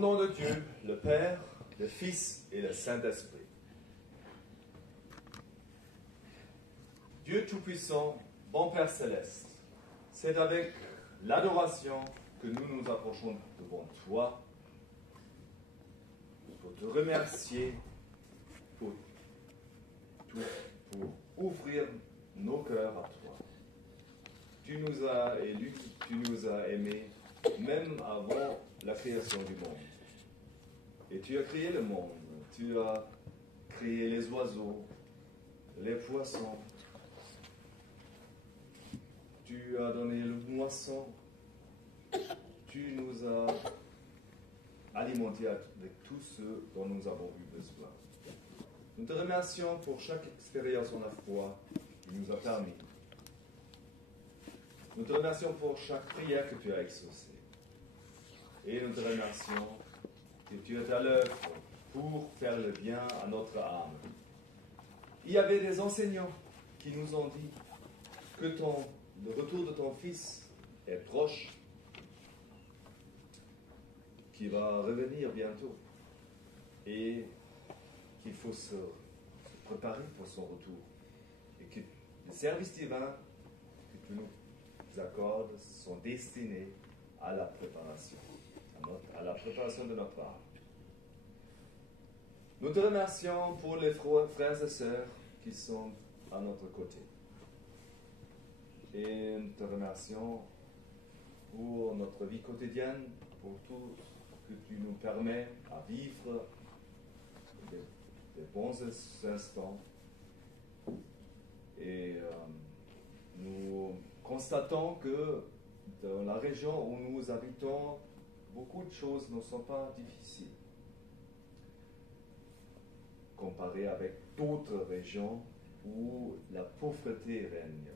nom de Dieu, le Père, le Fils et le Saint-Esprit. Dieu Tout-Puissant, bon Père Céleste, c'est avec l'adoration que nous nous approchons devant toi pour te remercier pour ouvrir nos cœurs à toi. Tu nous as élus, tu nous as aimés, même avant la création du monde. Et tu as créé le monde, tu as créé les oiseaux, les poissons, tu as donné le moisson, tu nous as alimentés avec tout ce dont nous avons eu besoin. Nous te remercions pour chaque expérience en la foi qui nous a permis. Nous te remercions pour chaque prière que tu as exaucée. Et nous te remercions que tu es à l'œuvre pour faire le bien à notre âme. Il y avait des enseignants qui nous ont dit que le retour de ton Fils est proche, qu'il va revenir bientôt et qu'il faut se préparer pour son retour. Et que les services divins que tu nous accordes sont destinés à la préparation, à la préparation de notre âme. Nous te remercions pour les frères et sœurs qui sont à notre côté. Et nous te remercions pour notre vie quotidienne, pour tout ce que tu nous permets à vivre des bons instants. Et nous constatons que dans la région où nous habitons, beaucoup de choses ne sont pas difficiles comparé avec d'autres régions où la pauvreté règne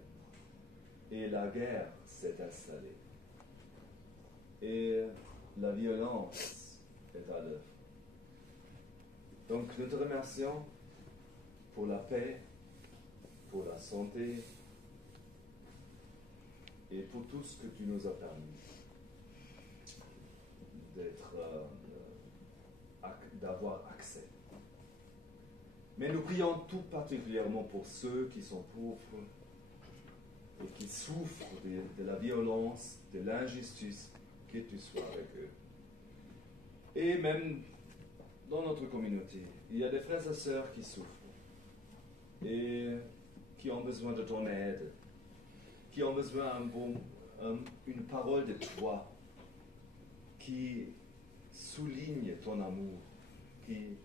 et la guerre s'est installée et la violence est à l'œuvre. Donc nous te remercions pour la paix, pour la santé et pour tout ce que tu nous as permis d'avoir accès. Mais nous prions tout particulièrement pour ceux qui sont pauvres et qui souffrent de la violence, de l'injustice, que tu sois avec eux. Et même dans notre communauté, il y a des frères et sœurs qui souffrent et qui ont besoin de ton aide, qui ont besoin d'une parole de toi qui souligne ton amour, qui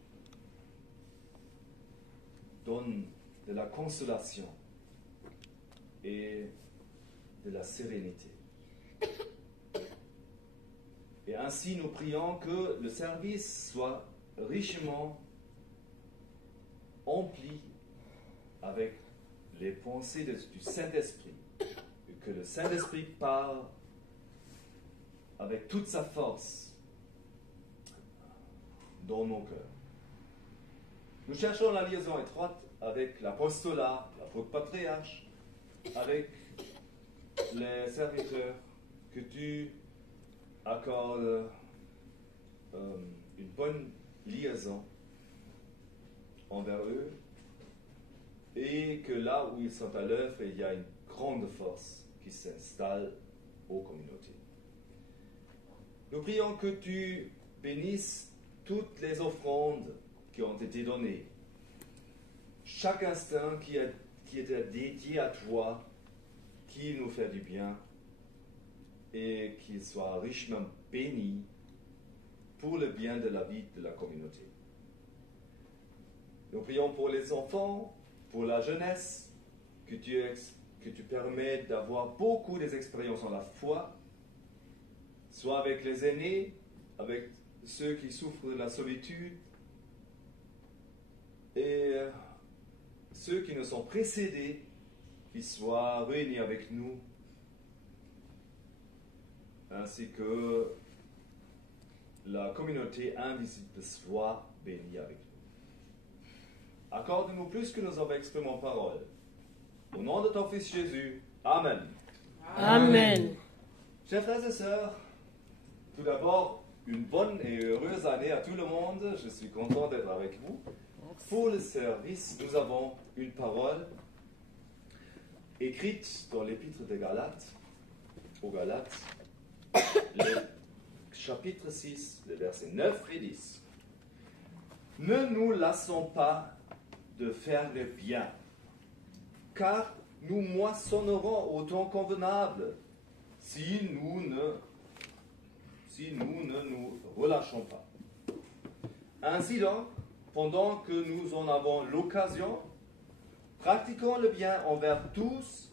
donne de la consolation et de la sérénité. Et ainsi nous prions que le service soit richement empli avec les pensées du Saint-Esprit, et que le Saint-Esprit parle avec toute sa force dans nos cœurs. Nous cherchons la liaison étroite avec l'apostolat, l'apôtre patriarche, avec les serviteurs, que tu accordes une bonne liaison envers eux et que là où ils sont à l'œuvre, il y a une grande force qui s'installe aux communautés. Nous prions que tu bénisses toutes les offrandes qui ont été données, chaque instant qui était dédié à toi, qui nous fait du bien et qu'il soit richement béni pour le bien de la vie de la communauté. Nous prions pour les enfants, pour la jeunesse, que tu permets d'avoir beaucoup des expériences en la foi, soit avec les aînés, avec ceux qui souffrent de la solitude, et ceux qui nous sont précédés, qui soient réunis avec nous, ainsi que la communauté invisible soit bénie avec nous. Accorde-nous plus que nous avons exprimé en parole. Au nom de ton Fils Jésus, Amen. Amen. Chers frères et sœurs, tout d'abord, une bonne et heureuse année à tout le monde. Je suis content d'être avec vous. Pour le service, nous avons une parole écrite dans l'épître des Galates, aux Galates, le chapitre 6, les versets 9 et 10. Ne nous lassons pas de faire le bien, car nous moissonnerons au temps convenable si nous ne nous relâchons pas. Ainsi donc, pendant que nous en avons l'occasion, pratiquons le bien envers tous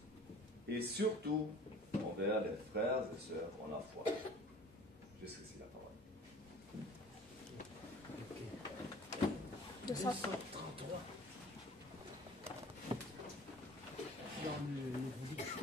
et surtout envers les frères et sœurs en la foi. Jusqu'ici la parole. 233. Dans le livre.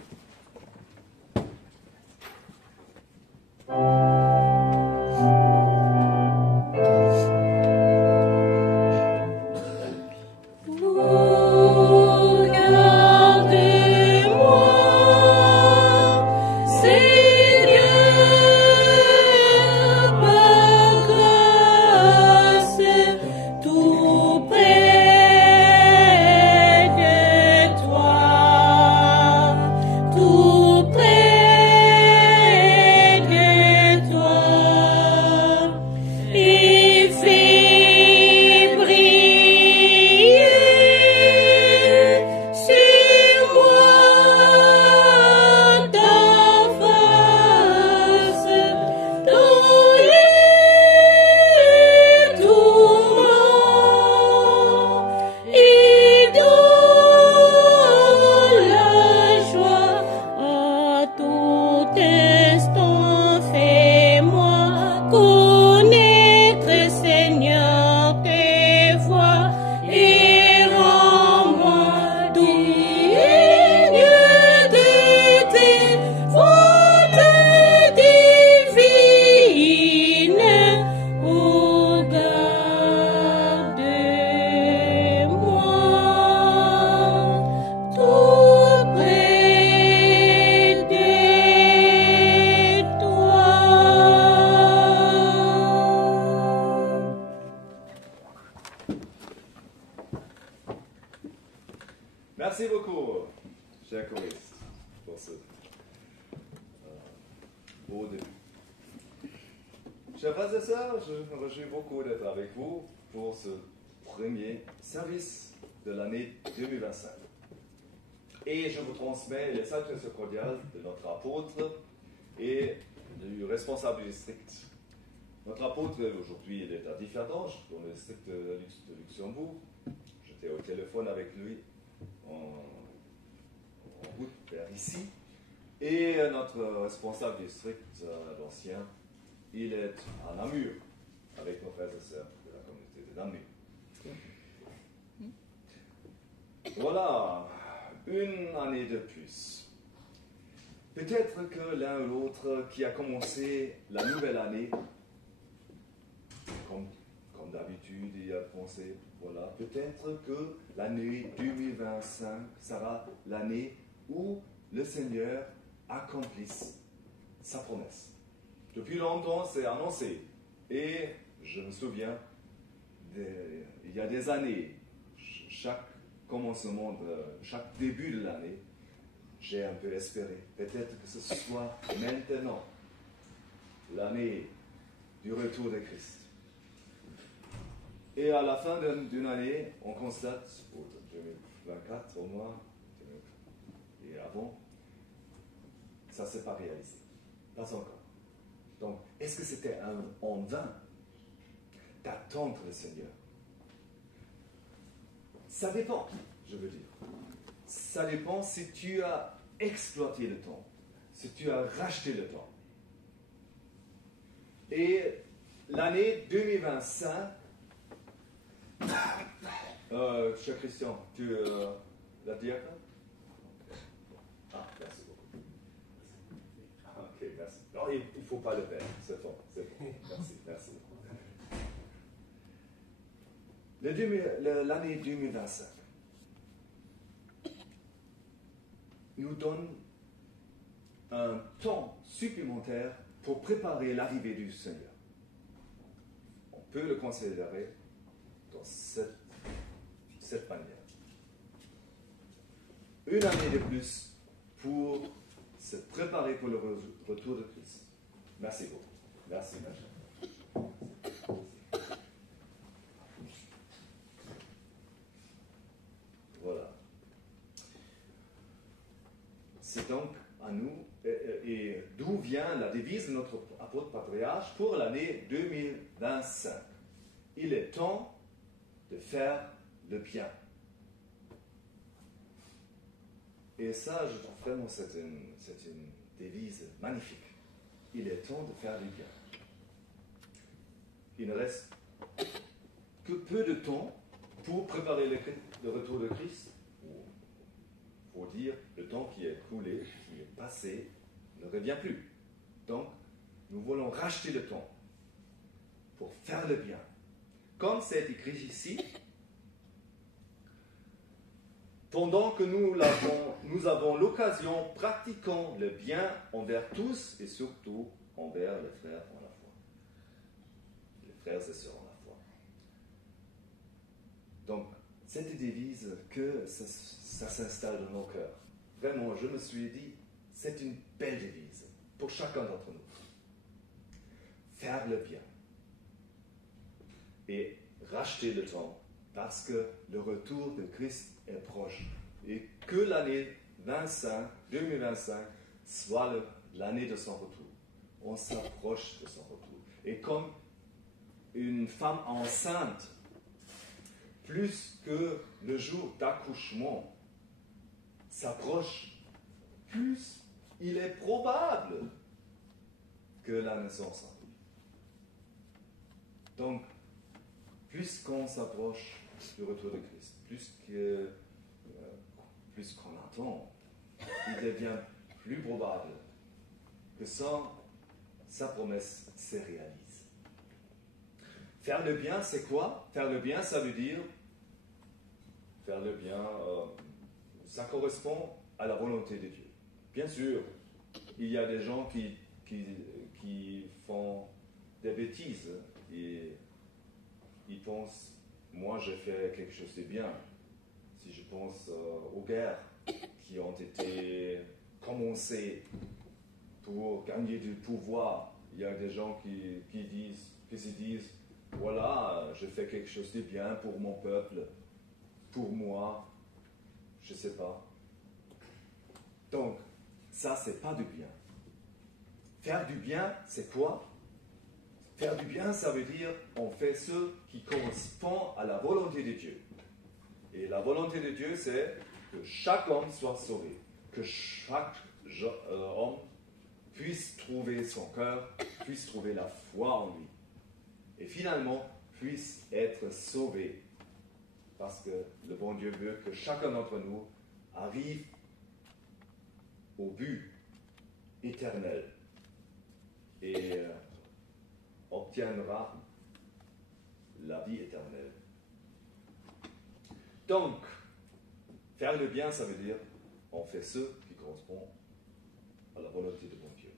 Merci beaucoup, chers choristes, pour ce beau début. Chers frères et sœurs, je me réjouis beaucoup d'être avec vous pour ce premier service de l'année 2025. Et je vous transmets les salutations cordiales de notre apôtre et du responsable du district. Notre apôtre, aujourd'hui, il est à Differdange, dans le district de Luxembourg. J'étais au téléphone avec lui en route vers ici. Et notre responsable du district, l'ancien, il est à Namur, avec nos frères et sœurs de la communauté de Namur. Voilà, une année de plus. Peut-être que l'un ou l'autre qui a commencé la nouvelle année, comme d'habitude, il a pensé, voilà, peut-être que l'année 2025 sera l'année où le Seigneur accomplisse sa promesse. Depuis longtemps, c'est annoncé. Et je me souviens, il y a des années, chaque commencement, chaque début de l'année, j'ai un peu espéré. Peut-être que ce soit maintenant, l'année du retour de Christ. Et à la fin d'une année, on constate, pour 2024 au moins, et avant, ça ne s'est pas réalisé. Pas encore. Donc, est-ce que c'était en vain d'attendre le Seigneur? Ça dépend, je veux dire. Ça dépend si tu as exploité le temps, si tu as racheté le temps. Et l'année 2025, cher Christian, tu la diacre? Ah, merci beaucoup. Ok, merci. Non, il ne faut pas le faire, c'est bon, c'est bon. Merci, merci. L'année 2025 nous donne un temps supplémentaire pour préparer l'arrivée du Seigneur. peut le considérer dans cette manière. Une année de plus pour se préparer pour le retour de Christ. Merci beaucoup. Merci, Benjamin. Voilà. C'est donc à nous, et d'où vient la devise de notre apôtre patriarche pour l'année 2025. Il est temps de faire le bien. Et ça, je trouve vraiment c'est une devise magnifique. Il est temps de faire le bien. Il ne reste que peu de temps pour préparer le retour de Christ. Il faut dire, le temps qui est écoulé, qui est passé, ne revient plus. Donc, nous voulons racheter le temps pour faire le bien. Comme c'est écrit ici, pendant que nous avons l'occasion, pratiquons le bien envers tous et surtout envers les frères en la foi. Les frères et sœurs en la foi. Donc, cette devise, que ça s'installe dans nos cœurs. Vraiment, je me suis dit, c'est une belle devise pour chacun d'entre nous. Faire le bien et racheter le temps parce que le retour de Christ est proche et que l'année 2025 soit l'année de son retour. On s'approche de son retour. Et comme une femme enceinte, plus que le jour d'accouchement s'approche, plus il est probable que la naissance arrive. Donc, plus qu'on s'approche du retour de Christ, plus qu'on attend, il devient plus probable que sa promesse se réalise. Faire le bien, c'est quoi? Faire le bien, ça veut dire, faire le bien, ça correspond à la volonté de Dieu. Bien sûr, il y a des gens qui font des bêtises et ils pensent, moi j'ai fait quelque chose de bien. Si je pense aux guerres qui ont été commencées pour gagner du pouvoir, il y a des gens qui se disent, voilà, je fais quelque chose de bien pour mon peuple, pour moi, je ne sais pas. Donc, ça, c'est pas du bien. Faire du bien, c'est quoi? Faire du bien, ça veut dire on fait ce qui correspond à la volonté de Dieu. Et la volonté de Dieu, c'est que chaque homme soit sauvé, que chaque homme puisse trouver son cœur, puisse trouver la foi en lui. Et finalement, puisse être sauvé. Parce que le bon Dieu veut que chacun d'entre nous arrive au but éternel et obtiendra la vie éternelle. Donc, faire le bien, ça veut dire on fait ce qui correspond à la volonté de bon Dieu.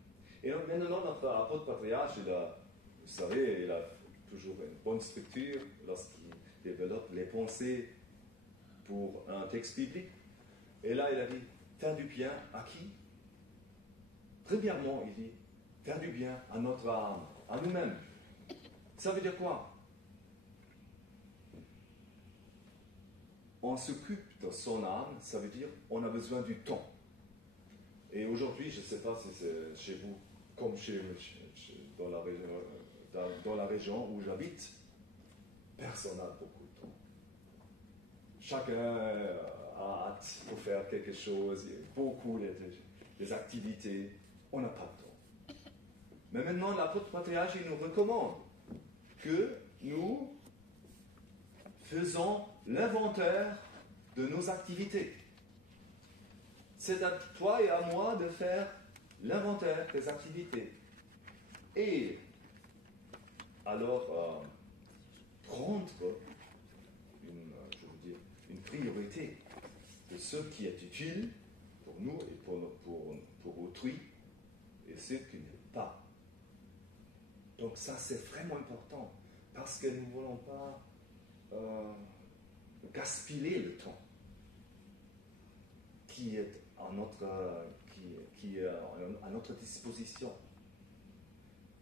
Et donc, maintenant, notre apôtre patriarche, vous savez, il a toujours une bonne structure lorsqu'il développe les pensées pour un texte biblique. Et là, il a dit, faire du bien à qui? Premièrement, il dit, faire du bien à notre âme, à nous-mêmes. Ça veut dire quoi? On s'occupe de son âme, ça veut dire on a besoin du temps. Et aujourd'hui, je ne sais pas si c'est chez vous, comme dans la région où j'habite, personne n'a beaucoup de temps. Chacun a hâte pour faire quelque chose, il y a beaucoup des activités, on n'a pas de temps. Mais maintenant, l'apôtre patriarche, il nous recommande que nous faisons l'inventaire de nos activités. C'est à toi et à moi de faire l'inventaire des activités. Et alors, prendre une priorité de ce qui est utile pour nous et pour autrui, et ce qui n'est pas. Donc ça, c'est vraiment important. parce que nous ne voulons pas gaspiller le temps qui est à notre disposition.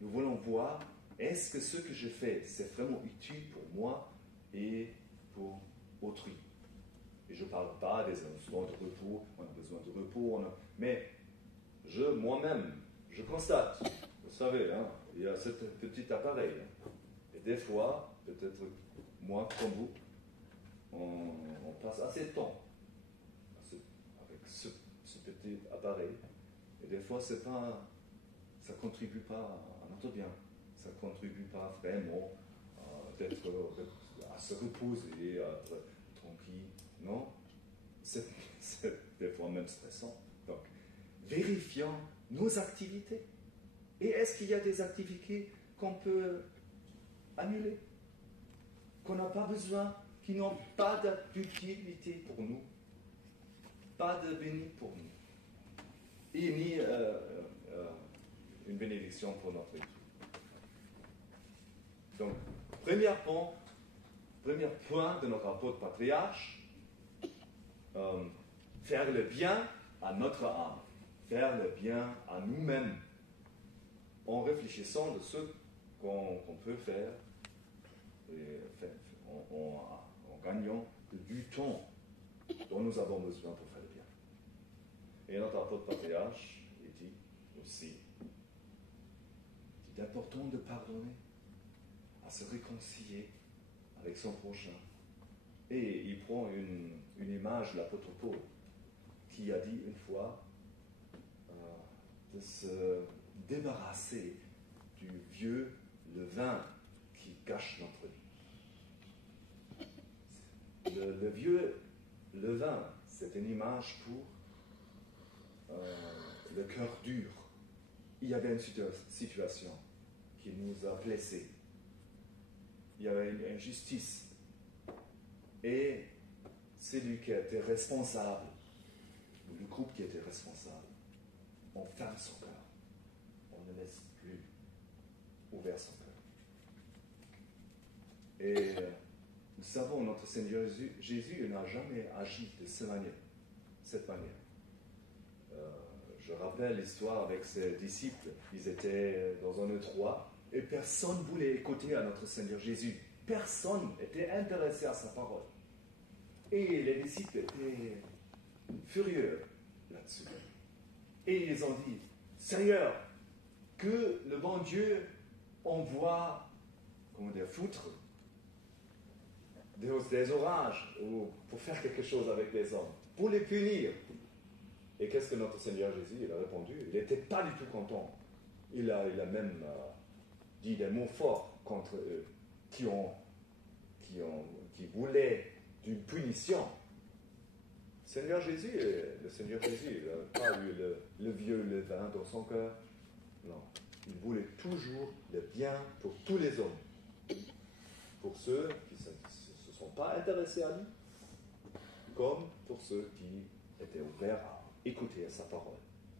Nous voulons voir, est-ce que ce que je fais, c'est vraiment utile pour moi et pour autrui. Et je ne parle pas des instants de repos, on a besoin de repos, mais moi-même, je constate, vous savez, hein, il y a ce petit appareil, hein, et des fois, peut-être moi comme vous, on passe assez de temps avec ce petit appareil, et des fois, ça ne contribue pas à notre bien, ça ne contribue pas vraiment à se reposer, à être tranquille, non? C'est des fois même stressant. Donc, vérifions nos activités. Et est-ce qu'il y a des activités qu'on peut annuler, qu'on n'a pas besoin, qui n'ont pas d'utilité pour nous, pas de béni pour nous, et ni une bénédiction pour notre vie. Donc, premier point de notre apôtre patriarche, faire le bien à notre âme, faire le bien à nous-mêmes, en réfléchissant de ce qu'on peut faire, et en gagnant du temps dont nous avons besoin pour faire le bien. Et notre apôtre patriarche, il dit aussi, il est important de pardonner, à se réconcilier avec son prochain. Et il prend une image de l'apôtre Paul, qui a dit une fois de se débarrasser du vieux levain qui cache notre vie. Le vieux levain, c'est une image pour le cœur dur. Il y avait une situation qui nous a blessés. Il y avait une injustice. Et celui qui était responsable, ou le groupe qui était responsable, on ferme son cœur. On ne laisse plus ouvert son cœur. Et nous savons, notre Seigneur Jésus n'a jamais agi de cette manière. Je rappelle l'histoire avec ses disciples. Ils étaient dans un E3 et personne ne voulait écouter à notre Seigneur Jésus. Personne n'était intéressé à sa parole. Et les disciples étaient furieux là-dessus. Et ils ont dit, Seigneur, que le bon Dieu envoie, foutre des orages ou pour faire quelque chose avec les hommes, pour les punir. Et qu'est-ce que notre Seigneur Jésus, il a répondu? Il n'était pas du tout content. Il a même dit des mots forts contre eux qui voulaient d'une punition. Le Seigneur Jésus, il n'a pas eu le vieux levain dans son cœur. Non, il voulait toujours le bien pour tous les hommes. Pour ceux qui ne se sont pas intéressés à lui, comme pour ceux qui étaient ouverts à écouter sa parole.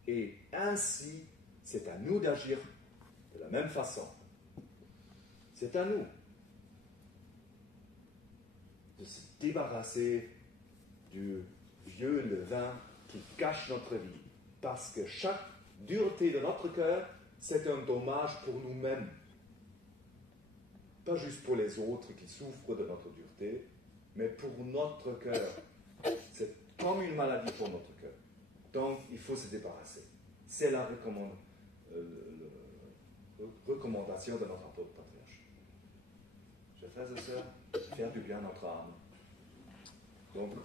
Et ainsi, c'est à nous d'agir de la même façon. C'est à nous de se débarrasser du vieux levain qui cache notre vie. Parce que chaque dureté de notre cœur, c'est un dommage pour nous-mêmes. Pas juste pour les autres qui souffrent de notre dureté, mais pour notre cœur. C'est comme une maladie pour notre cœur. Donc, il faut se débarrasser. C'est la recommandation de notre apôtre patriarche. Chers frères et sœurs, faire du bien à notre âme. Donc,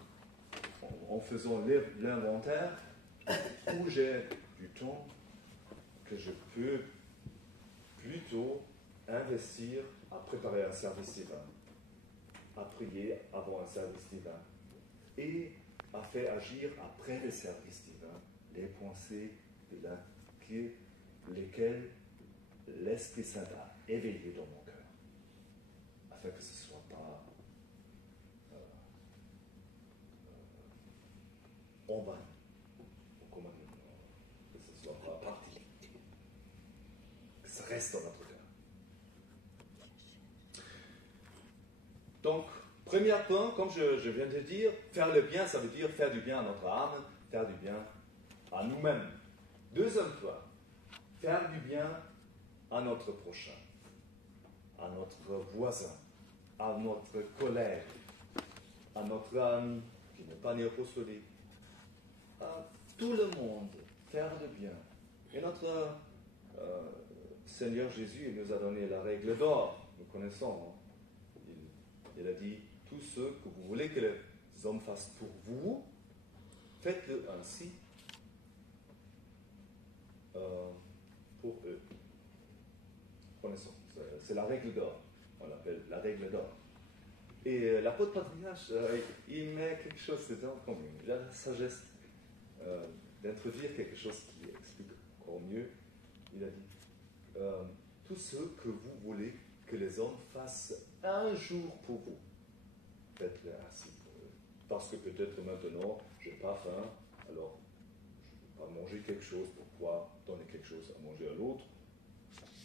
en faisant l'inventaire, où j'ai du temps que je peux plutôt investir à préparer un service divin, à prier avant un service divin, et à faire agir après le service divin les pensées lesquelles l'Esprit Saint a éveillées dans mon cœur, afin que ce ne soit pas en vain, que ce ne soit pas parti, que ça reste dans notre cœur. Premier point, comme je viens de dire, faire le bien, ça veut dire faire du bien à notre âme, faire du bien à nous-mêmes. Deuxième point, faire du bien à notre prochain, à notre voisin, à notre collègue, à notre ami qui n'est pas néo-apostolique, à tout le monde, faire du bien. Et notre Seigneur Jésus, il nous a donné la règle d'or, nous connaissons. Hein? Il a dit, tout ce que vous voulez que les hommes fassent pour vous, faites-le ainsi pour eux. Connaissons, c'est la règle d'or, on l'appelle la règle d'or. Et l'apôtre Patriarche, il met quelque chose dedans quand même. Il a la sagesse d'introduire quelque chose qui explique encore mieux. Il a dit, tout ce que vous voulez que les hommes fassent un jour pour vous, faites-le ainsi pour eux. Parce que peut-être maintenant, je n'ai pas faim, alors je ne vais pas manger quelque chose pour pouvoir donner quelque chose à manger à l'autre.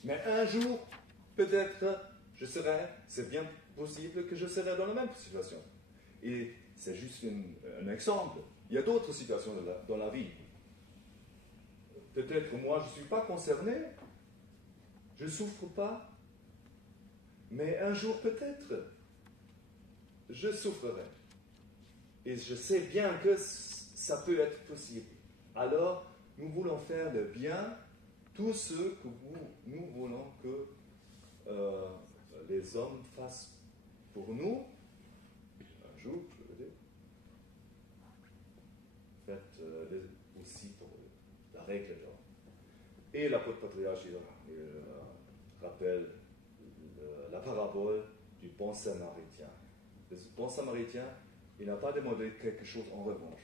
Mais un jour, peut-être, c'est bien possible que je serai dans la même situation. Et c'est juste un exemple. Il y a d'autres situations dans la vie. Peut-être moi, je ne suis pas concerné, je ne souffre pas, mais un jour peut-être, je souffrerai. Et je sais bien que ça peut être possible. Alors, nous voulons faire le bien, tout ce que nous voulons que les hommes fassent pour nous, un jour, je veux dire, faites aussi pour eux, la règle d'or. Et l'apôtre Patriarche, il rappelle la parabole du bon samaritain. Le bon samaritain, il n'a pas demandé quelque chose en revanche.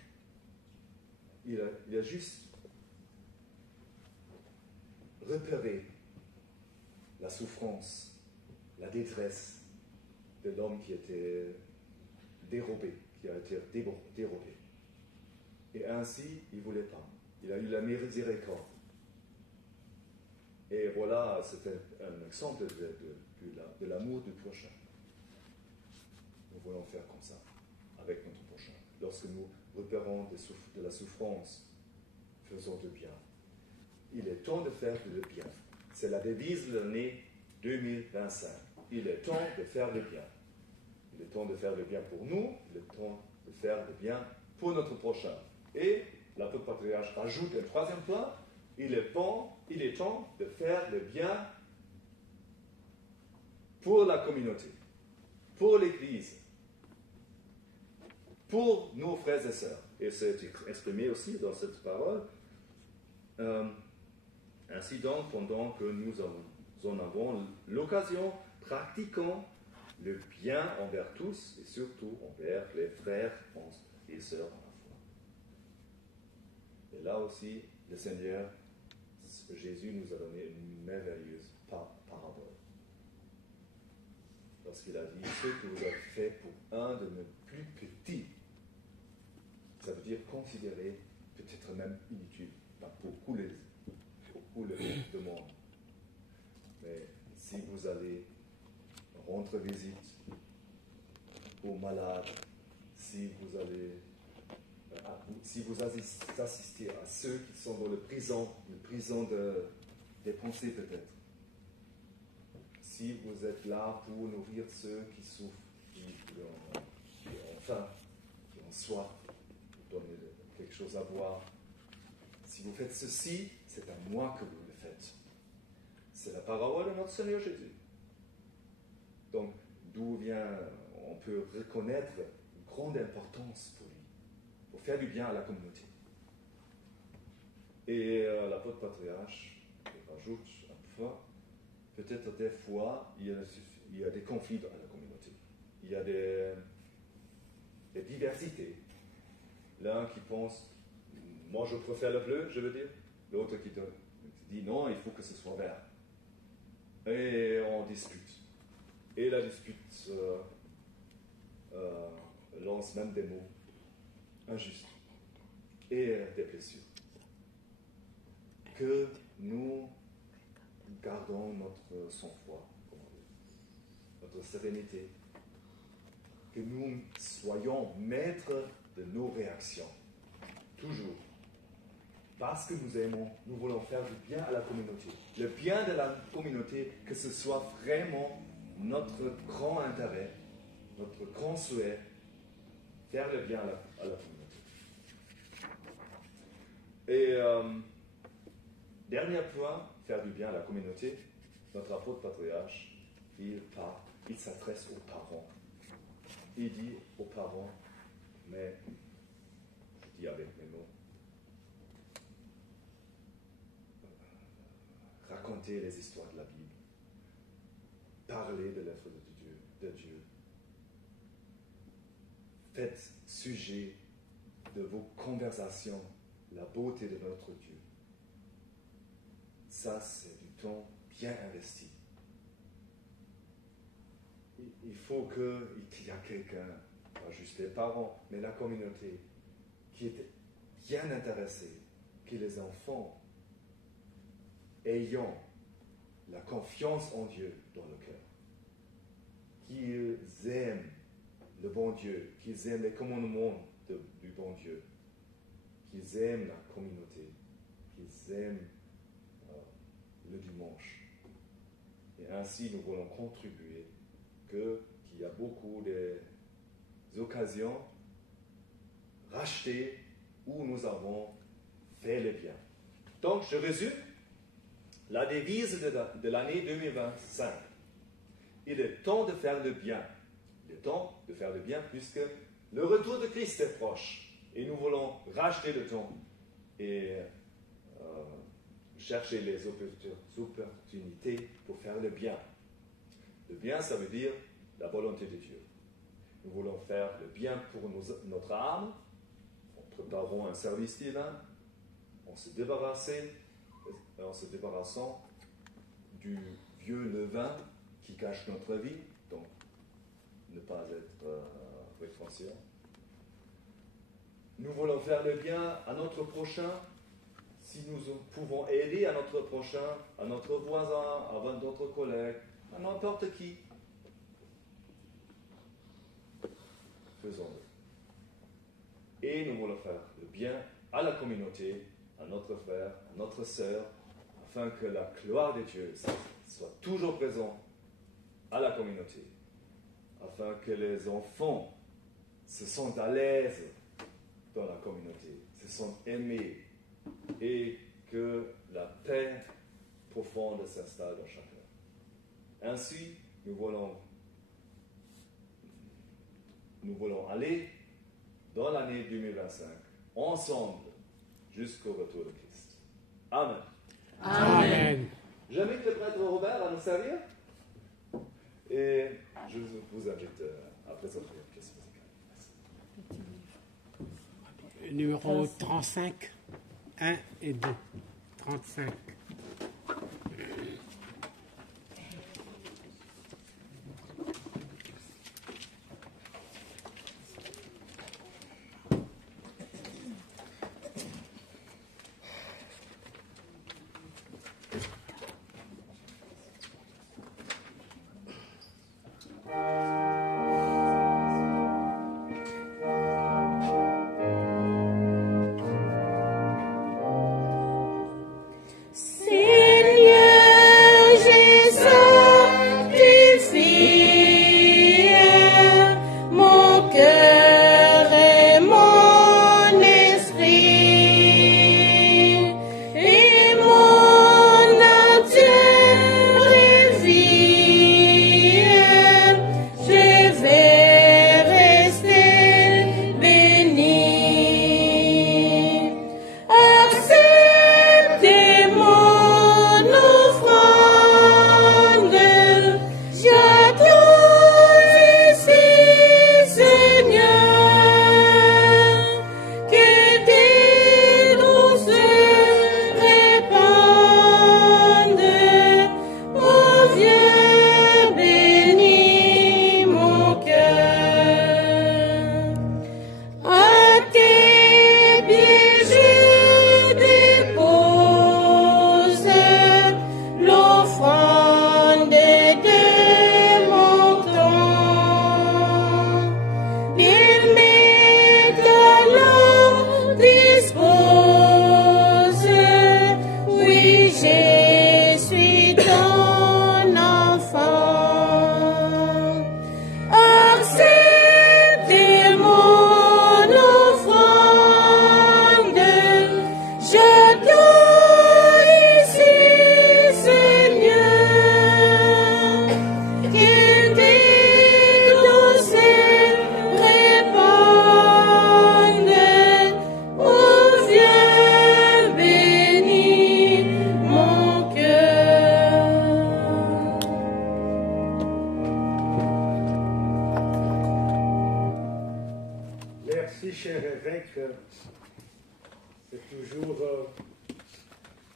Il a juste repéré la souffrance, la détresse de l'homme qui était dérobé, qui a été dérobé. Et ainsi, il ne voulait pas. Il a eu la miséricorde. Et voilà, c'était un exemple de l'amour du prochain. Nous voulons faire comme ça, avec notre prochain. Lorsque nous repérons de la souffrance, faisons du bien. Il est temps de faire le bien. C'est la devise de l'année 2025. Il est temps de faire le bien. Il est temps de faire le bien pour nous, il est temps de faire le bien pour notre prochain. Et l'apôtre Patriarche ajoute un troisième point, il est temps de faire le bien pour la communauté, pour l'Église, pour nos frères et sœurs. Et c'est exprimé aussi dans cette parole. Ainsi donc, pendant que nous en avons l'occasion, pratiquons le bien envers tous et surtout envers les frères et sœurs en la foi. Et là aussi, le Seigneur, Jésus nous a donné une merveilleuse parabole. Lorsqu'il a dit, ce que vous avez fait pour un de mes plus petits, ça veut dire considérer peut-être même inutile, pas beaucoup le monde. Mais si vous allez rendre visite aux malades, si vous assistez à ceux qui sont dans le prison des pensées peut-être, si vous êtes là pour nourrir ceux qui souffrent, qui ont faim, qui ont soif, pour donner quelque chose à boire, si vous faites ceci, c'est à moi que vous le faites. C'est la parole de notre Seigneur Jésus. Donc, d'où on peut reconnaître une grande importance pour lui, pour faire du bien à la communauté. Et l'apôtre Patriarche rajoute un point, peut-être des fois, il y a des conflits dans la communauté. Il y a des diversités. L'un qui pense, moi je préfère le bleu, je veux dire. L'autre qui dit, non, il faut que ce soit vert. Et on dispute. Et la dispute lance même des mots injustes et des blessures. Que nous gardons notre sang-froid, notre sérénité, que nous soyons maîtres de nos réactions. Toujours. Parce que nous aimons, nous voulons faire du bien à la communauté. Le bien de la communauté, que ce soit vraiment notre grand intérêt, notre grand souhait, faire le bien à la communauté. Et dernier point, faire du bien à la communauté, notre apôtre patriarche, il s'adresse aux parents. Il dit aux parents, mais je dis avec mes mots, racontez les histoires de la Bible, parlez de l'œuvre de Dieu. Faites sujet de vos conversations la beauté de notre Dieu. Ça, c'est du temps bien investi. Il faut qu'il y ait quelqu'un, pas juste les parents, mais la communauté, qui est bien intéressée, que les enfants ayant la confiance en Dieu dans le cœur, qu'ils aiment le bon Dieu, qu'ils aiment les commandements du bon Dieu, qu'ils aiment la communauté, qu'ils aiment le dimanche. Et ainsi, nous voulons contribuer qu'il y a beaucoup d'occasions rachetées où nous avons fait le bien. Donc, je résume. La devise de l'année 2025. Il est temps de faire le bien. Il est temps de faire le bien puisque le retour de Christ est proche. Et nous voulons racheter le temps et chercher les opportunités pour faire le bien. Le bien, ça veut dire la volonté de Dieu. Nous voulons faire le bien pour notre âme, en préparant un service divin, en se débarrassant du vieux levain qui cache notre vie, donc ne pas être réfractaire. Nous voulons faire le bien à notre prochain, si nous pouvons aider à notre prochain, à notre voisin, à notre collègue, à n'importe qui. Faisons-le. Et nous voulons faire le bien à la communauté, à notre frère, à notre sœur, afin que la gloire de Dieu soit toujours présente à la communauté, afin que les enfants se sentent à l'aise dans la communauté, se sentent aimés, et que la paix profonde s'installe dans chacun. Ainsi, nous voulons aller dans l'année 2025 ensemble jusqu'au retour de Christ. Amen. Amen. J'invite le prêtre Robert à nous servir et je vous invite à présenter une pièce musicale. Numéro 35, 1 et 2. 35.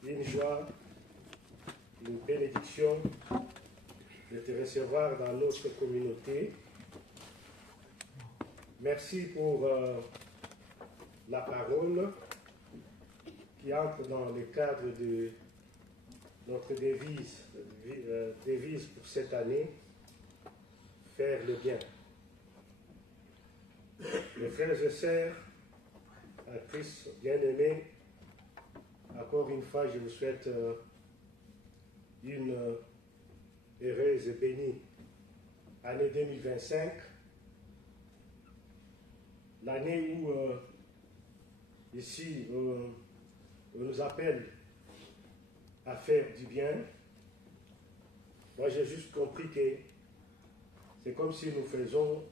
une joie, une bénédiction de te recevoir dans notre communauté. Merci pour la parole qui entre dans le cadre de notre devise pour cette année, faire le bien. Mes frères et sœurs, à Christ bien-aimés, encore une fois, je vous souhaite une heureuse et bénie année 2025, l'année où ici on nous appelle à faire du bien. Moi j'ai juste compris que c'est comme si nous faisons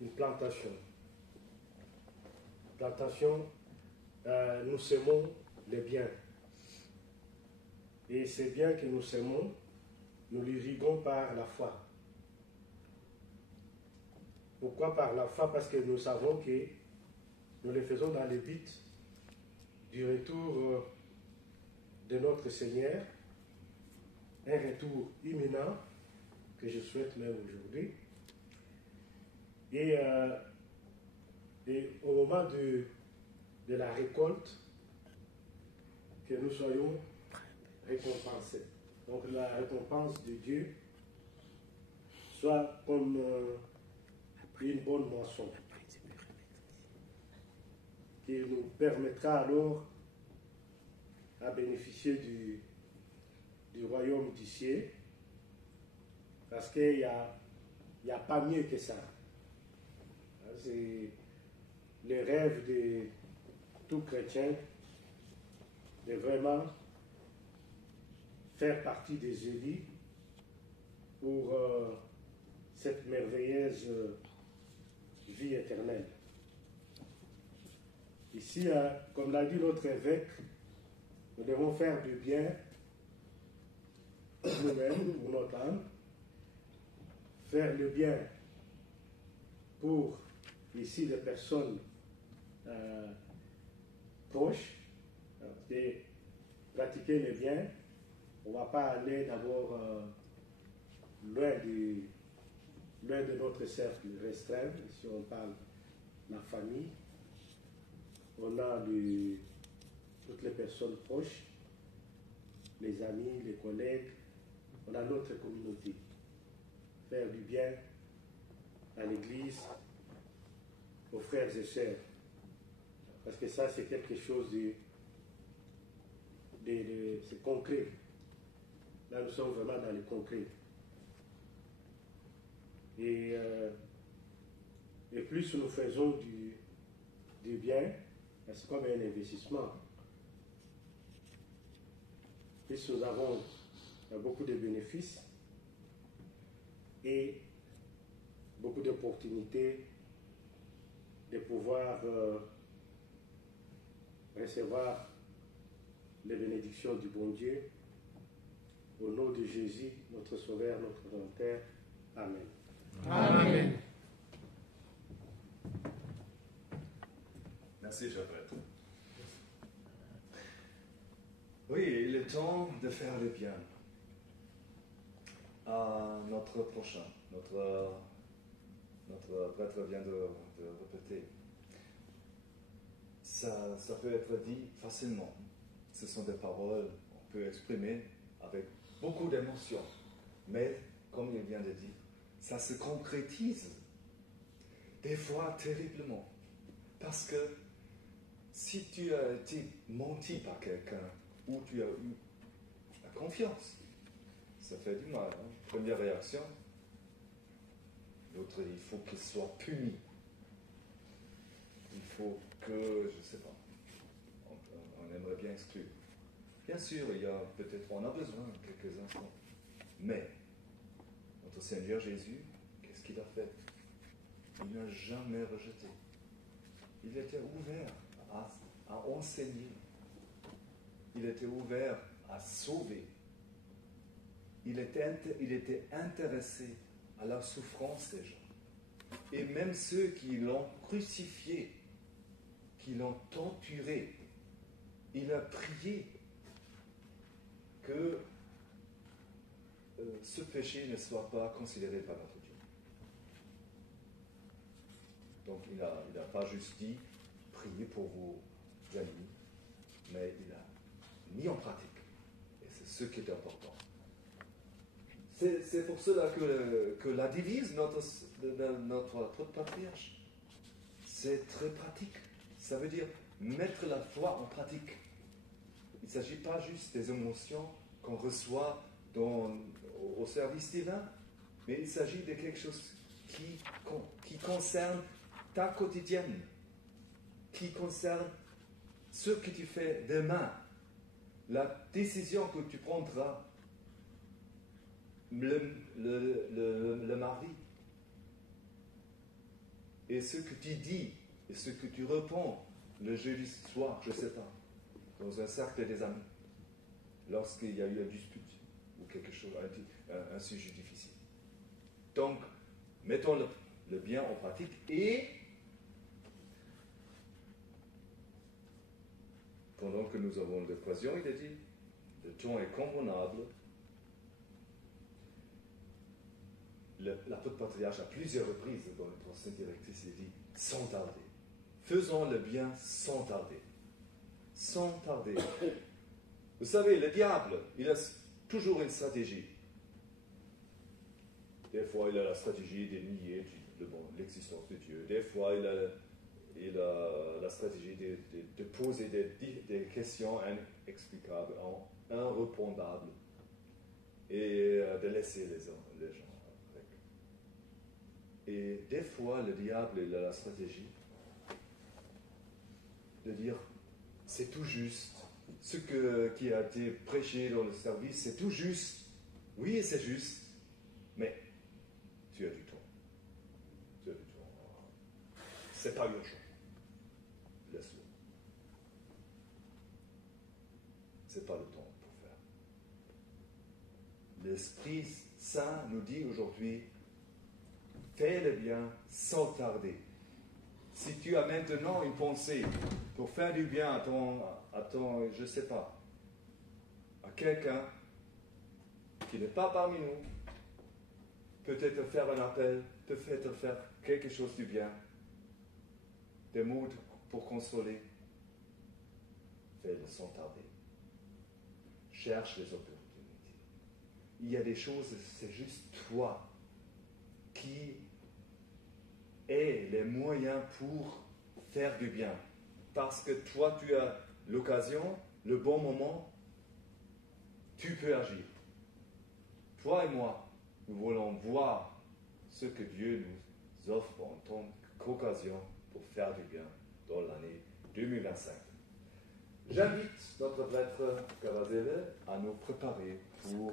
une plantation. Plantation, nous semons les biens. Et ces biens que nous semons, nous l'irriguons par la foi. Pourquoi par la foi? Parce que nous savons que nous les faisons dans le but du retour de notre Seigneur, un retour imminent que je souhaite même aujourd'hui. Et au moment de la récolte, que nous soyons récompensés. Donc la récompense de Dieu soit comme une bonne moisson qui nous permettra alors à bénéficier du royaume du ciel, parce qu'il n'y a pas mieux que ça. C'est le rêve de tout chrétien de vraiment faire partie des élus pour cette merveilleuse vie éternelle. Ici, comme l'a dit notre évêque, nous devons faire du bien nous-mêmes, pour notre âme, faire le bien pour ici les personnes proches, et pratiquer le bien. On ne va pas aller d'abord loin de notre cercle restreint. Si on parle de la famille, on a toutes les personnes proches, les amis, les collègues, on a notre communauté. Faire du bien à l'église, aux frères et sœurs. Parce que ça, c'est quelque chose c'est concret. Là, nous sommes vraiment dans le concret. Et plus nous faisons du bien, c'est comme un investissement. Plus nous avons beaucoup de bénéfices et beaucoup d'opportunités de pouvoir recevoir les bénédictions du bon Dieu. Au nom de Jésus, notre Sauveur, notre Rédempteur. Amen. Amen. Merci, cher prêtre. Oui, il est temps de faire le bien à notre prochain. Notre prêtre vient de répéter. Ça peut être dit facilement. Ce sont des paroles qu'on peut exprimer avec beaucoup d'émotion. Mais, comme il vient de dire, ça se concrétise des fois terriblement. Parce que si tu as été menti par quelqu'un ou tu as eu la confiance, ça fait du mal. Hein? Première réaction, l'autre, il faut qu'il soit puni. Il faut que, je ne sais pas, on aimerait bien exclure. Bien sûr, on a besoin de quelques instants. Mais, notre Seigneur Jésus, qu'est-ce qu'il a fait? Il n'a jamais rejeté. Il était ouvert à enseigner. Il était ouvert à sauver. Il était intéressé à la souffrance des gens. Et même ceux qui l'ont crucifié, qui l'ont torturé, il a prié que ce péché ne soit pas considéré par notre Dieu. Donc il n'a pas juste dit priez pour vos amis, mais il a mis en pratique. Et c'est ce qui est important. C'est pour cela que la devise de notre patriarche, c'est très pratique. Ça veut dire mettre la foi en pratique. Il ne s'agit pas juste des émotions qu'on reçoit au service divin, mais il s'agit de quelque chose qui concerne ta quotidienne, qui concerne ce que tu fais demain, la décision que tu prendras le mardi, et ce que tu dis, et ce que tu réponds le jeudi soir, je ne sais pas, dans un cercle des amis, lorsqu'il y a eu une dispute ou quelque chose, un sujet difficile. Donc, mettons le bien en pratique et pendant que nous avons l'occasion, il a dit, le temps est convenable. L'apôtre patriarche à plusieurs reprises dans le procès directrice, il dit, sans tarder. Faisons le bien sans tarder. Sans tarder. Vous savez, le diable, il a toujours une stratégie. Des fois, il a la stratégie de nier l'existence de Dieu. Des fois, il a la stratégie de poser des questions inexplicables, irrépondables, et de laisser les gens avec. Et des fois, le diable, il a la stratégie de dire, c'est tout juste. Ce qui a été prêché dans le service, c'est tout juste. Oui, c'est juste, mais tu as du temps. Tu as du temps. C'est pas urgent. Laisse-le. C'est pas le temps pour faire. L'Esprit Saint nous dit aujourd'hui, fais le bien sans tarder. Si tu as maintenant une pensée pour faire du bien à ton je ne sais pas, à quelqu'un qui n'est pas parmi nous, peut-être faire un appel, peut-être faire quelque chose du bien, des mots pour consoler, fais-le sans tarder. Cherche les opportunités. Il y a des choses, c'est juste toi qui et les moyens pour faire du bien. Parce que toi, tu as l'occasion, le bon moment, tu peux agir. Toi et moi, nous voulons voir ce que Dieu nous offre en tant qu'occasion pour faire du bien dans l'année 2025. J'invite notre prêtre Karazele à nous préparer pour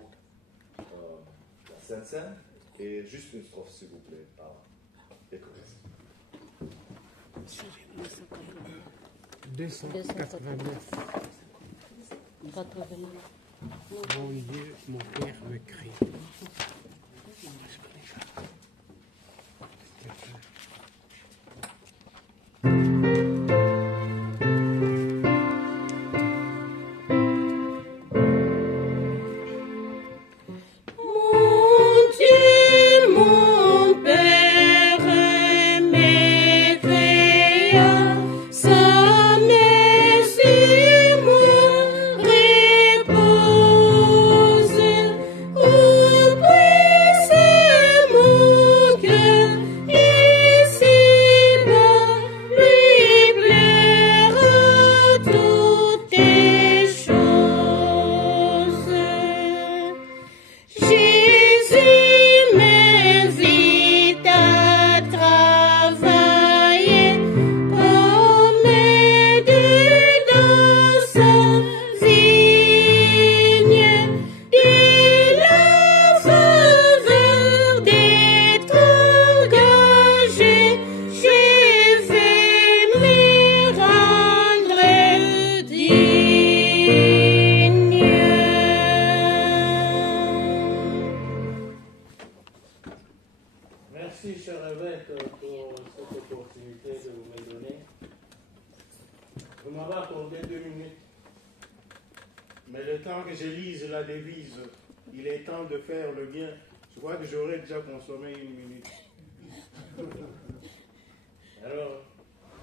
la Sainte Seine et juste une strophe, s'il vous plaît, à écouter. 289. Mon Dieu, mon Père me crie. Repose, oh, Mais le temps que je lise la devise, il est temps de faire le bien. Je crois que j'aurais déjà consommé 1 minute. Alors,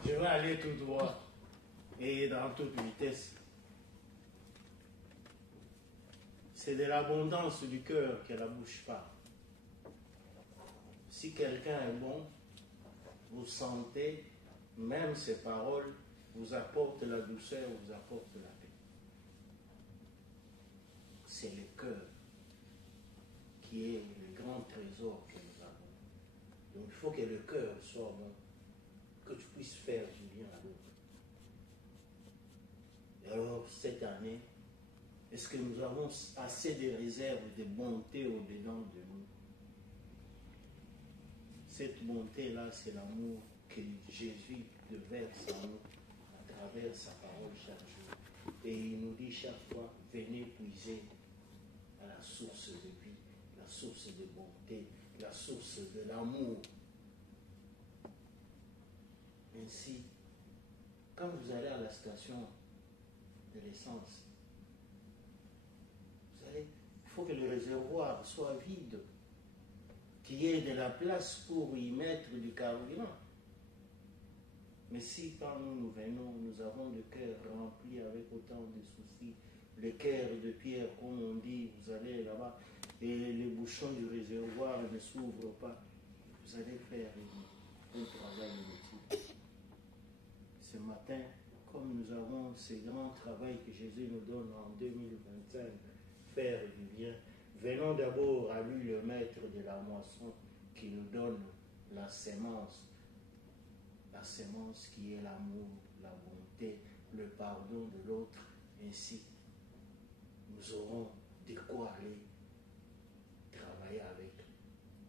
je vais aller tout droit et dans toute vitesse. C'est de l'abondance du cœur que la bouche parle. Si quelqu'un est bon, vous sentez, même ses paroles vous apportent la douceur, vous apportent la paix. C'est le cœur qui est le grand trésor que nous avons. Donc il faut que le cœur soit bon, que tu puisses faire du bien à l'autre. Et alors cette année, est-ce que nous avons assez de réserves, de bonté au-dedans de nous? Cette bonté-là, c'est l'amour que Jésus verse en nous à travers sa parole chaque jour. Et il nous dit chaque fois, venez puiser à la source de vie, la source de bonté, la source de l'amour. Ainsi, quand vous allez à la station de l'essence, il faut que le réservoir soit vide, qu'il y ait de la place pour y mettre du carburant. Mais si quand nous venons, nous avons le cœur rempli avec autant de soucis, le cœur de pierre, comme on dit, vous allez là-bas, et les bouchons du réservoir ne s'ouvrent pas, vous allez faire un travail inutile. Ce matin, comme nous avons ce grand travail que Jésus nous donne en 2025, faire du bien, venons d'abord à lui, le maître de la moisson, qui nous donne la sémence qui est l'amour, la bonté, le pardon de l'autre. Ainsi, nous aurons de quoi aller travailler avec.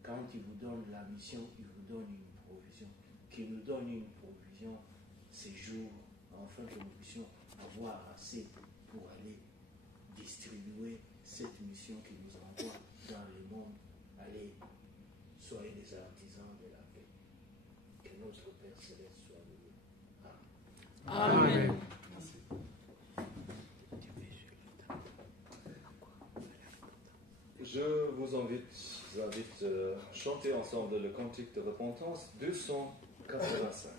Quand il vous donne la mission, il vous donne une provision. Qu'il nous donne une provision ces jours, afin que nous puissions avoir assez pour aller distribuer cette mission qui nous envoie dans le monde. Allez, soyez des artisans de la paix. Que notre Père Céleste soit loué. Amen. Amen. Je vous invite à chanter ensemble le cantique de repentance 285.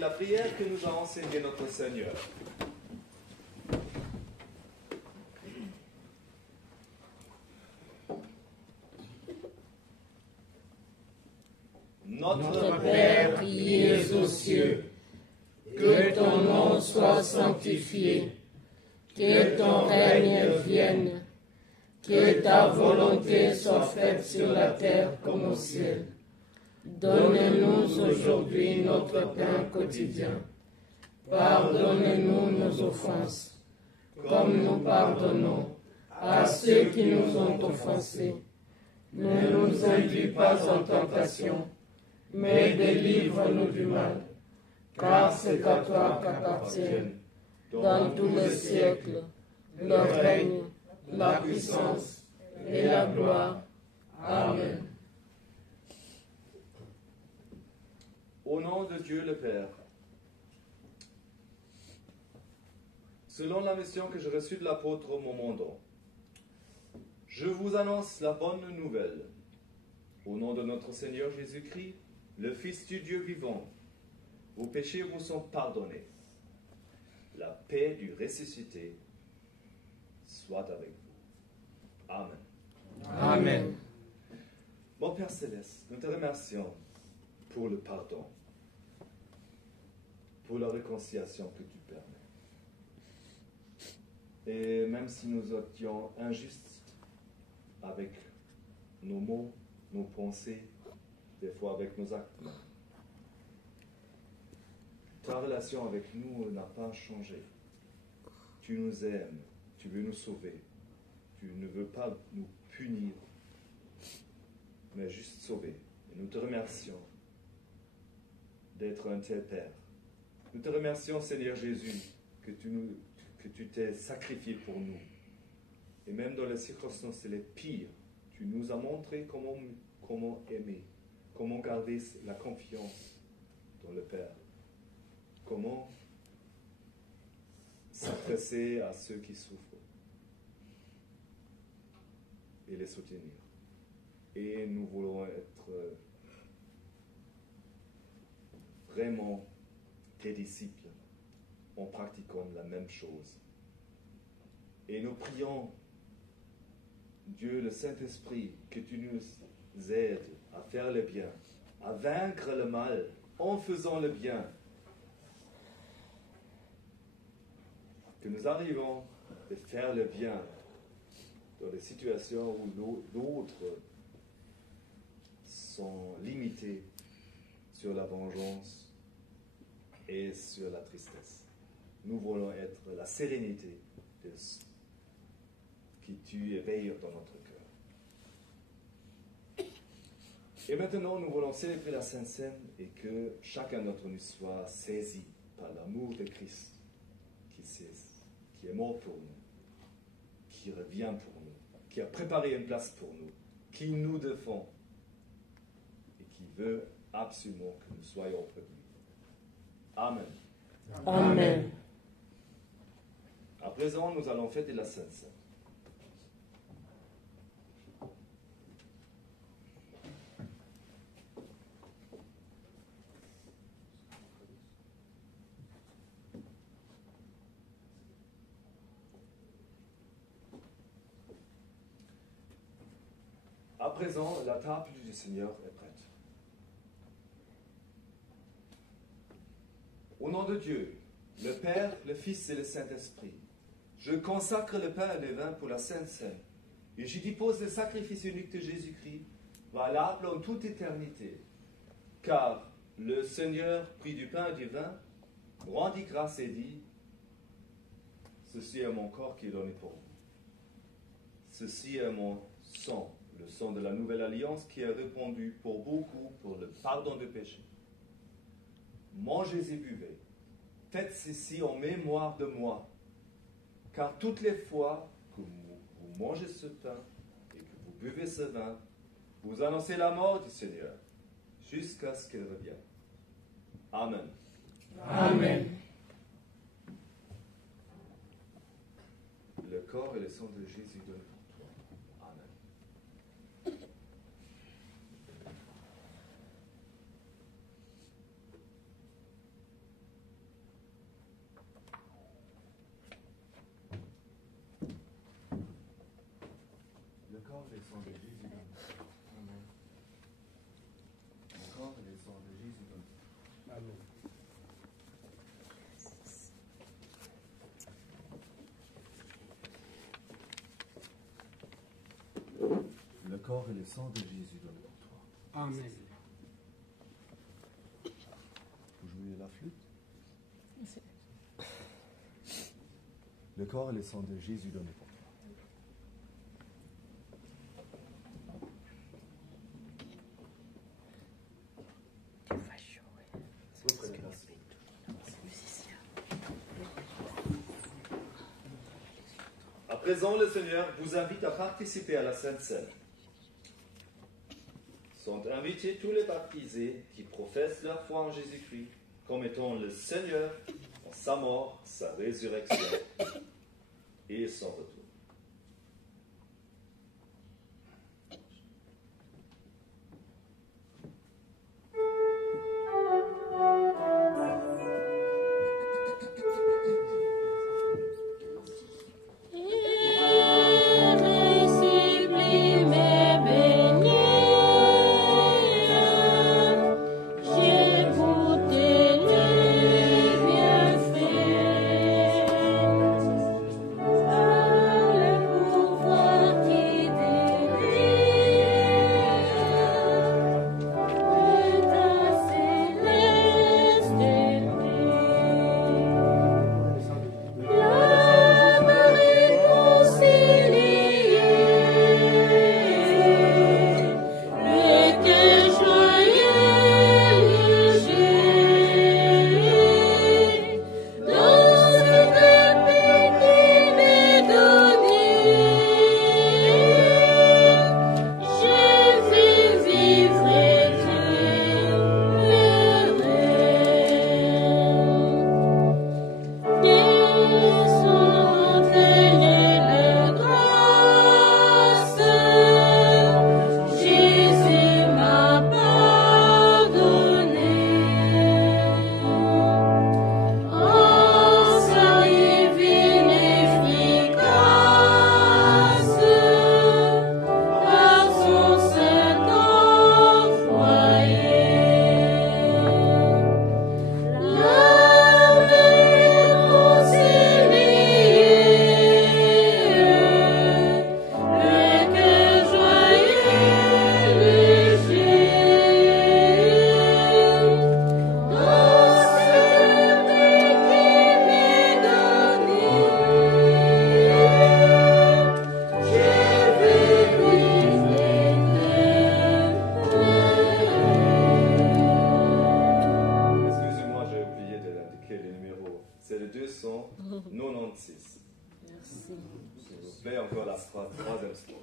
La prière que nous a enseignée notre Seigneur. Notre Père qui es aux cieux, que ton nom soit sanctifié, que ton règne vienne, que ta volonté soit faite sur la terre comme au ciel. Donne-nous aujourd'hui notre pain quotidien. Pardonne-nous nos offenses, comme nous pardonnons à ceux qui nous ont offensés. Ne nous induis pas en tentation, mais délivre-nous du mal. Car c'est à toi qu'appartiennent dans tous les siècles. Le règne, la puissance et la gloire. Amen. Au nom de Dieu le Père, selon la mission que j'ai reçue de l'apôtre Momondon, je vous annonce la bonne nouvelle. Au nom de notre Seigneur Jésus-Christ, le Fils du Dieu vivant, vos péchés vous sont pardonnés. La paix du ressuscité soit avec vous. Amen. Amen. Mon Père Céleste, nous te remercions pour le pardon, pour la réconciliation que tu permets. Et même si nous étions injustes avec nos mots, nos pensées, des fois avec nos actes, ta relation avec nous n'a pas changé. Tu nous aimes, tu veux nous sauver. Tu ne veux pas nous punir, mais juste sauver. Et nous te remercions d'être un tel Père. Nous te remercions, Seigneur Jésus, que tu t'es sacrifié pour nous. Et même dans les circonstances les pires, tu nous as montré comment aimer, comment garder la confiance dans le Père. Comment s'adresser à ceux qui souffrent et les soutenir. Et nous voulons être vraiment tes disciples en pratiquant la même chose. Et nous prions, Dieu, le Saint-Esprit, que tu nous aides à faire le bien, à vaincre le mal en faisant le bien. Que nous arrivons à faire le bien dans des situations où d'autres sont limités sur la vengeance et sur la tristesse. Nous voulons être la sérénité de ce qui tu éveilles dans notre cœur. Et maintenant, nous voulons célébrer la Sainte Seine et que chacun d'entre nous soit saisi par l'amour de Christ qui est mort pour nous, qui revient pour nous, qui a préparé une place pour nous, qui nous défend et qui veut absolument que nous soyons auprès de lui. Amen. Amen. À présent, nous allons fêter la Sainte Seine. À présent, la table du Seigneur est prête. Au nom de Dieu, le Père, le Fils et le Saint-Esprit, je consacre le pain et le vin pour la Sainte Seine, et j'y dépose le sacrifice unique de Jésus-Christ, valable en toute éternité. Car le Seigneur prit du pain et du vin, rendit grâce et dit, « Ceci est mon corps qui est donné pour vous. Ceci est mon sang, le sang de la nouvelle alliance qui est répandu pour beaucoup pour le pardon des péchés. Mangez et buvez. Faites ceci en mémoire de moi. Car toutes les fois que vous mangez ce pain et que vous buvez ce vin, vous annoncez la mort du Seigneur jusqu'à ce qu'il revienne. Amen. Amen. Le corps et le sang de Jésus donnent pour toi. Amen. Le corps et le sang de Jésus donnent. Amen. Le corps et le sang de Jésus donnent. Amen. Le corps et le sang de Jésus donnent pour toi. Amen. Vous jouez la flûte? Le corps et le sang de Jésus donnent pour toi. Reprenez place. présent, le Seigneur vous invite à participer à la Sainte Seine. Sont invités tous les baptisés qui professent leur foi en Jésus-Christ comme étant le Seigneur en sa mort, sa résurrection et son retour. C'est le 296. Merci. S'il vous plaît, encore la troisième strophe.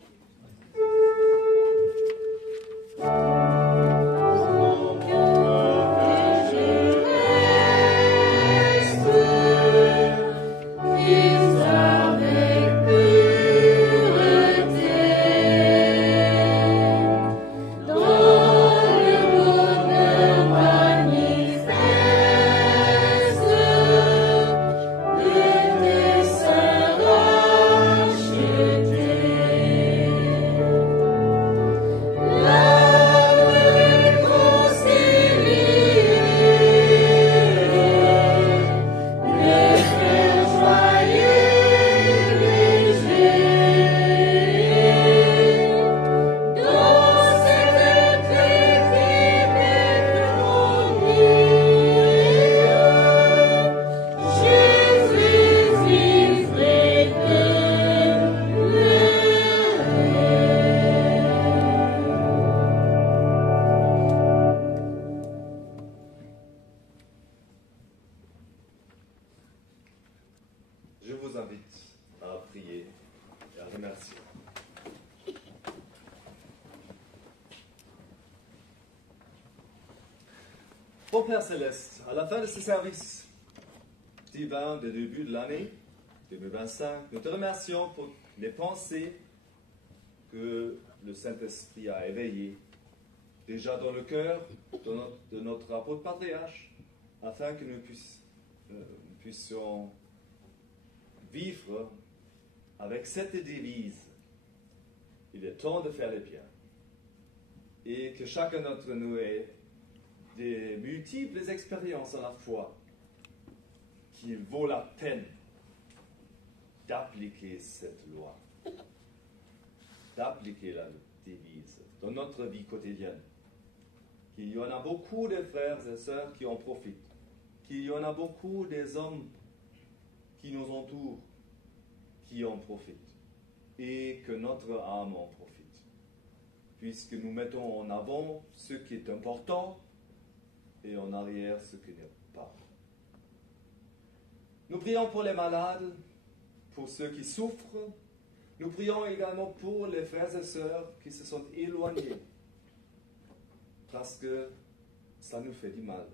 Je vous invite à prier et à remercier. Bon Père Céleste, à la fin de ce service divin de début de l'année 2025, nous te remercions pour les pensées que le Saint-Esprit a éveillées déjà dans le cœur de notre apôtre patriarche, afin que nous puissions vivre avec cette devise: il est temps de faire le bien, et que chacun d'entre nous ait des multiples expériences à la foi qu'il vaut la peine d'appliquer cette loi, d'appliquer la devise dans notre vie quotidienne. Qu'il y en a beaucoup de frères et sœurs qui en profitent, qu'il y en a beaucoup des hommes qui nous entourent, qui en profitent, et que notre âme en profite, puisque nous mettons en avant ce qui est important et en arrière ce qui n'est pas. Nous prions pour les malades, pour ceux qui souffrent, Nous prions également pour les frères et sœurs qui se sont éloignés parce que ça nous fait du mal.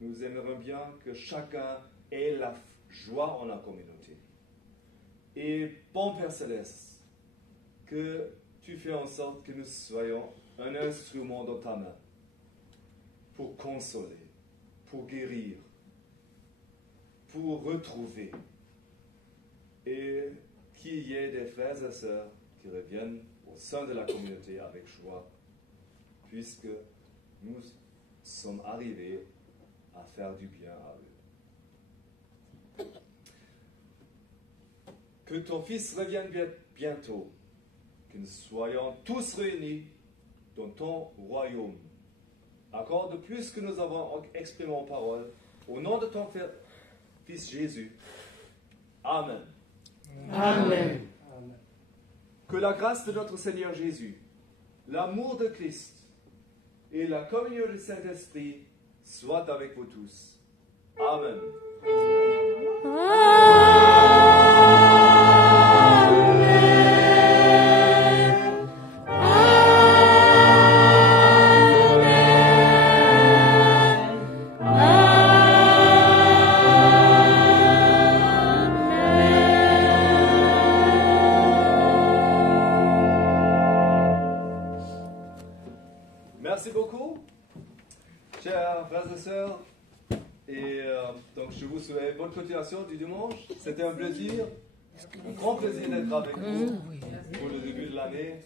Nous aimerions bien que chacun ait la joie en la communauté. Et bon Père Céleste, que tu fais en sorte que nous soyons un instrument dans ta main pour consoler, pour guérir, pour retrouver. Et qu'il y ait des frères et sœurs qui reviennent au sein de la communauté avec joie, puisque nous sommes arrivés à faire du bien à eux. Que ton Fils revienne bientôt, que nous soyons tous réunis dans ton royaume. Accorde plus que nous avons exprimé en parole, au nom de ton Fils Jésus. Amen. Amen. Que la grâce de notre Seigneur Jésus, l'amour de Christ et la communion du Saint-Esprit soient avec vous tous. Amen. Merci beaucoup, chers frères et sœurs. Et donc je vous souhaite bonne continuation du dimanche. C'était un plaisir, un grand plaisir d'être avec vous pour le début de l'année.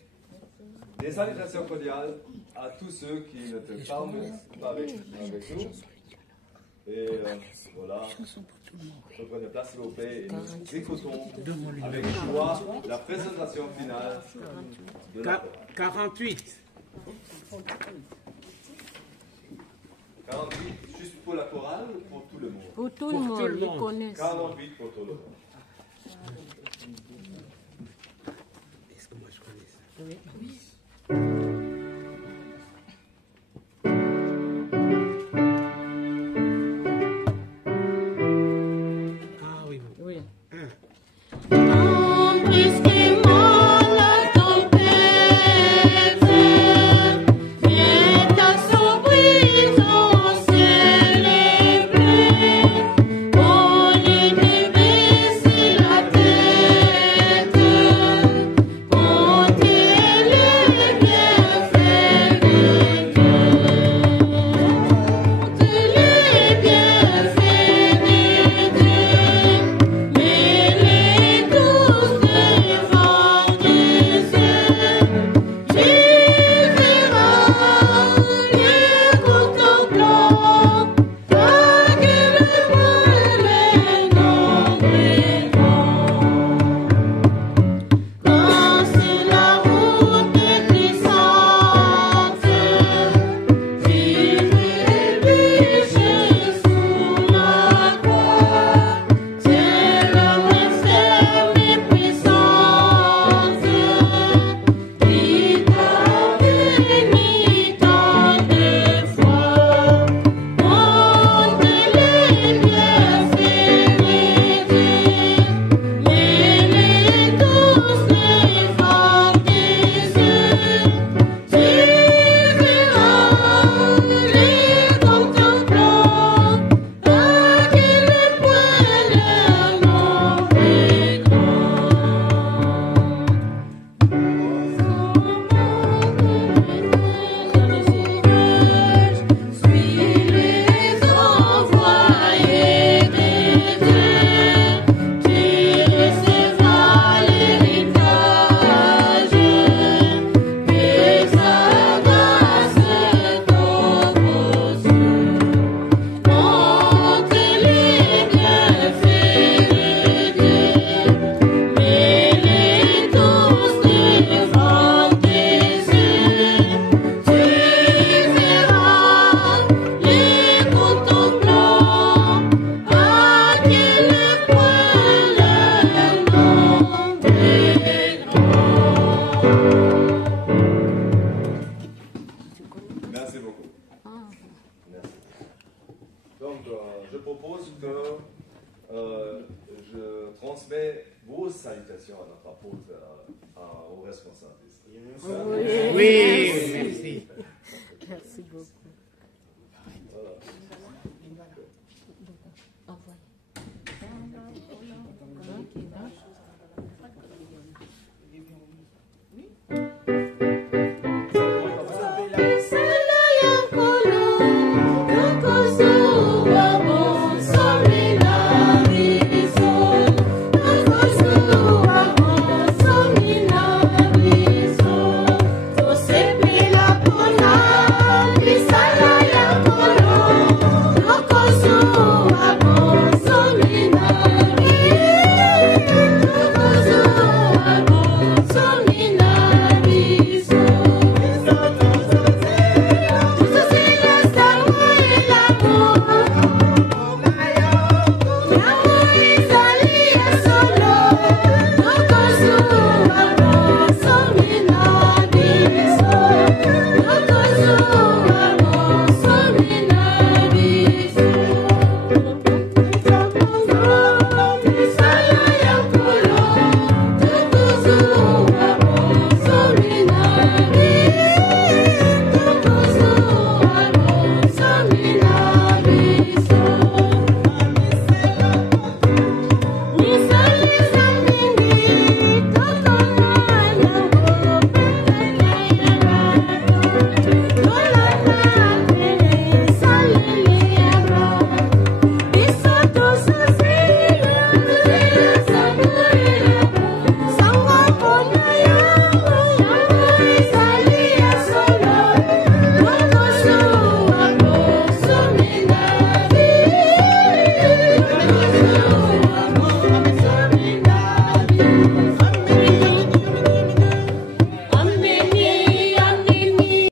Des salutations cordiales à tous ceux qui ne te parlent pas avec nous. Et voilà, reprenez place s'il vous plaît et nous écoutons avec joie la présentation finale de la chorale. 48. 48, juste pour la chorale ou pour tout le monde? Pour tout le monde, ils connaissent. 48 pour tout le monde. Est-ce que moi je connais ça? Ah oui, Oui. Mais transmet vos salutations à notre apôtre, aux responsables. Oui, merci. Merci beaucoup. Voilà. Envoyez.